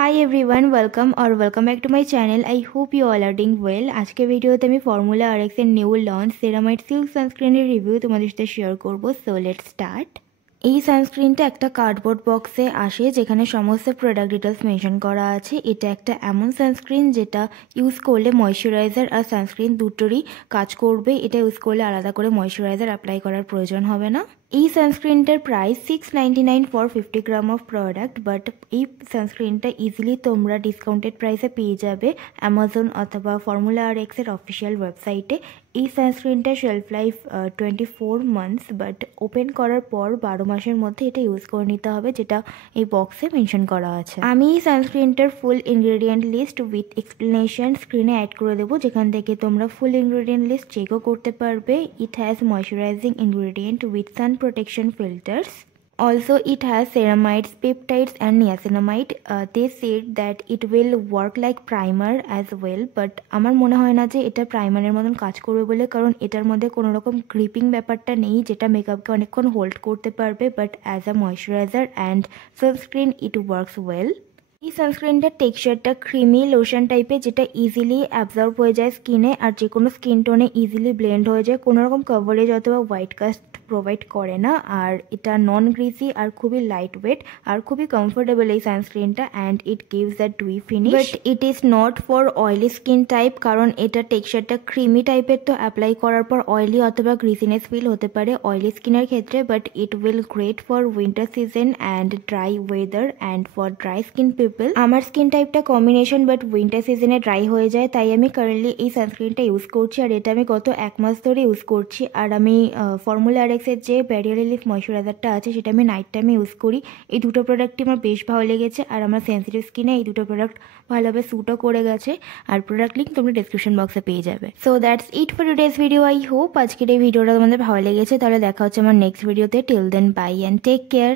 Hi everyone, welcome back to my channel. I hope you all are doing well. আজকে ভিডিওতে আমি formula RX এর new launch ceramide silk সানস্ক্রিনের review তোমাদের সাথে শেয়ার করব। So let's start. এই সানস্ক্রিনটা একটা কার্ডবোর্ড বক্সে আসে যেখানে সমস্ত প্রোডাক্ট ডিটেলস মেনশন করা আছে। এটা একটা এমন সানস্ক্রিন যেটা ইউজ করলে ময়শ্চারাইজার আর সানস্ক্রিন দুটোরই কাজ করবে। এটা ইউজ করলে আলাদা করে ময়শ্চারাইজার অ্যাপ্লাই করার প্রয়োজন হবে না। এই সানস্ক্রিনটার price 699 for 50 gram of product, but এই সানস্ক্রিনটা ইজিলি তোমরা ডিসকাউন্টেড প্রাইসে পেয়ে যাবে অ্যামাজন অথবা ফর্মুলা RX এর অফিসিয়াল ওয়েবসাইটে। এই সানস্ক্রিনটা shelf life 24 months, but open করার পর 12 মাসের মধ্যে এটা ইউজ করে নিতে হবে, যেটা এই বক্সে মেনশন করা আছে। আমি এই সানস্ক্রিনটার ফুল ইনগ্রেডিয়েন্ট লিস্ট উইথ এক্সপ্লেনেশন স্ক্রিনে অ্যাড করে দেবো, যেখান থেকে তোমরা ফুল ইনগ্রেডিয়েন্ট লিস্ট চেকও করতে পারবে। It has moisturising ingredient with sun protection filters. Also, it has ceramides, peptides and niacinamide. They said that it will work like primer as well, but আমার মনে হয় না যে এটা প্রাইমারের মতন কাজ করবে বলে, কারণ এটার মধ্যে কোনো রকম গ্রিপিং ব্যাপারটা নেই যেটা মেকআপকে অনেকক্ষণ হোল্ড করতে পারবে, but as a moisturiser and sunscreen it works well. এই সানস্ক্রিনটার টেক্সচারটা ক্রিমি লোশন টাইপের, যেটা ইজিলি অ্যাবজর্ব হয়ে যায় স্কিনে আর যে কোনো স্কিন টোনে ইজিলি ব্লেন্ড হয়ে যায়। কোনো রকম কভারেজ অথবা হোয়াইট কাস্ট প্রোভাইড করে না, আর এটা নন গ্রিসি আর খুবই লাইট ওয়েট আর খুবই কমফোর্টেবল এই সানস্ক্রিনটা, and it gives that dewy finish. But it is not for oily skin type, কারণ এটা টেক্সচারটা ক্রিমি টাইপের, তো অ্যাপ্লাই করার পর অয়েলি অথবা গ্রিসিনেস ফিল হতে পারে অয়েলি স্কিনের ক্ষেত্রে। But it will great for winter season and dry weather and for dry skin people. আমার স্কিন টাইপটা কম্বিনেশন, বাট উইন্টার সিজনে ড্রাই হয়ে যায়, তাই আমি কারেন্টলি এই সানস্ক্রিনটা ইউজ করছি, আর এটা আমি গত 1 মাস ধরে ইউজ করছি। আর আমি ফর্মুলা RX এর যে ব্যারিয়ার রিলিফ ময়শ্চারাইজারটা আছে সেটা আমি নাইট টাইমে ইউজ করি। এই দুটো প্রোডাক্টই আমার বেশ ভালো লেগেছে, আর আমার সেন্সিটিভ স্কিনে এই দুটো প্রোডাক্ট ভালোভাবে স্যুটও করে গেছে। আর প্রোডাক্ট লিঙ্ক তোমরা ডেসক্রিপশন বক্সে পেয়ে যাবে। So that's it for today's video. I hope আজকের এই ভিডিওটা তোমাদের ভালো লেগেছে। তাহলে দেখা হচ্ছে আমার নেক্সট ভিডিওতে। Till then bye and take care.